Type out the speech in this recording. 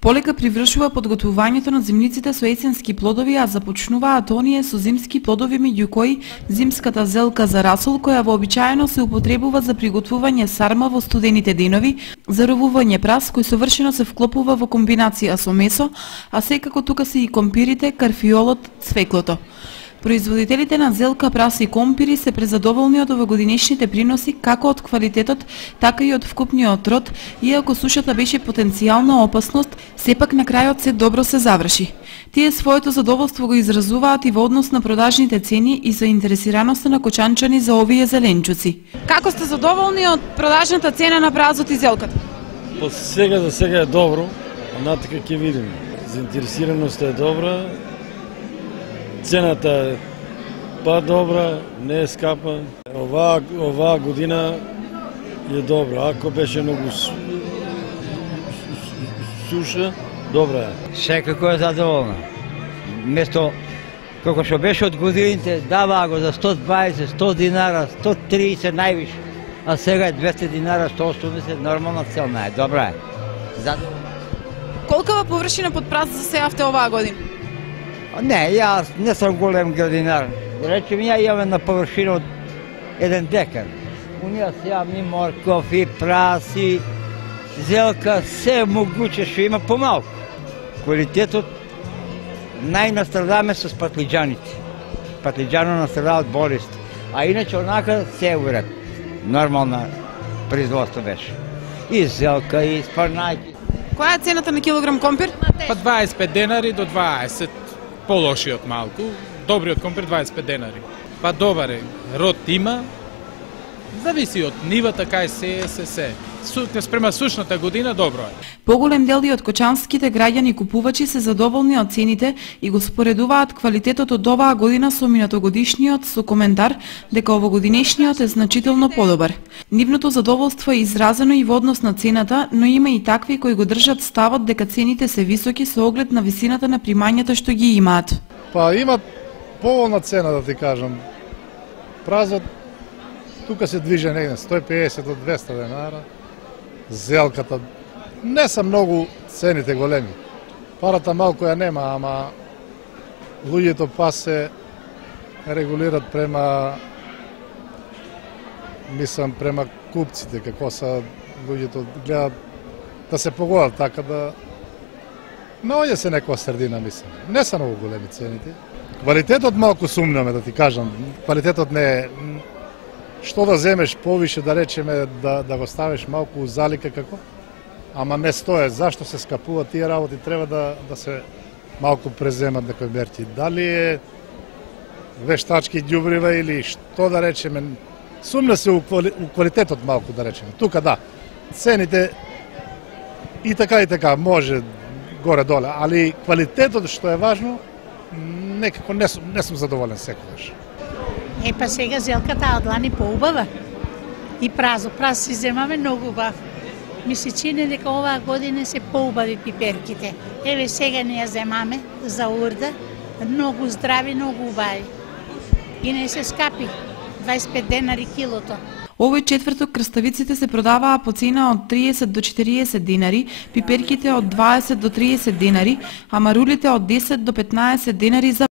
Полека привршува подготвувањето на зимниците со есенски плодови, а започнуваат оние со зимски плодови, меѓу кои зимската зелка за расол, која вообичаено се употребува за приготвување сарма во студените денови, за ровување прас, кој совршено се вклопува во комбинација со месо, а секако тука се и компирите, карфиолот, цвеклото. Производителите на зелка, прас и компири се презадоволни од овогодинешните приноси како од квалитетот, така и од вкупниот род, иако сушата беше потенцијална опасност, сепак на крајот се добро се заврши. Тие своето задоволство го изразуваат и во однос на продажните цени и заинтересираноста на кочанчани за овие зеленчуци. Како сте задоволни од продажната цена на празот и зелката? За сега е добро, а натака ќе видиме. Заинтересираноста е добра. Цената е добра, не е скапа. Оваа година е добра. Ако беше многу суша, добра е. Секако е задоволна. Место како што беше од годините, даваа го за 120, 100 динара, 130 највише. А сега е 200 динара, 180, нормална цена е, добра е. Задоволна. Колкава површина под праз засеавте оваа година? Не, јас не сум голем градинар. Речем, ја имаме на површина од 1 декар. Унија сеам и морков, и прас, и зелка, се могуче што има помалку. Квалитетот најнастрадаме со патлиџаните. Патлиџано настрада од болести. А иначе онака се уред. Нормална производство беше. И зелка, и спарнајки. Која е цената на килограм компир? Па 25 денари до 20. Полошиот малку, добриот компир 25 денари. Па добар е, род има, зависи од нивата кај се. Спрема сушната година добро е. Поголем дел и од кочанските граѓани купувачи се задоволни од цените и го споредуваат квалитетот од оваа година со минатогодишниот со коментар дека овогодинешниот е значително подобар. Нивното задоволство е изразено и во однос на цената, но има и такви кои го држат ставот дека цените се високи со оглед на висината на примањата што ги имаат. Па има поволна цена, да ти кажам. Празот тука се движе негде 150 до 200 денара. Зелката не се многу цените големи. Парата малку ја нема, ама луѓето па се регулират према купците, како са луѓето гледат да се погодат така да наоѓа се некоја средина, мислам. Не се многу големи цените. Квалитетот малку сумнаме, да ти кажам. Квалитетот не е. Што да земеш повише, да речеме, да го ставиш малку залика како? Ама не стое. Зашто се скапува тие работи? Треба да се малку преземат некои мерки. Дали е вештачки ѓубрива или што да речеме? Сумна се у квалитетот малку, да речеме. Тука да. Цените и така може горе-доле, али квалитетот што е важно, некако не сум задоволен секогаш. Па сега зелката од лани поубава. И праз си земаме многу убав. Ми се чини дека оваа година се поубави пиперките. Еве сега не ја земаме за урда, многу здрави, многу убави. И не се скапи, 25 денари килото. Овој четврток крставиците се продаваа по цена од 30 до 40 динари, пиперките од 20 до 30 динари, а марулите од 10 до 15 динари за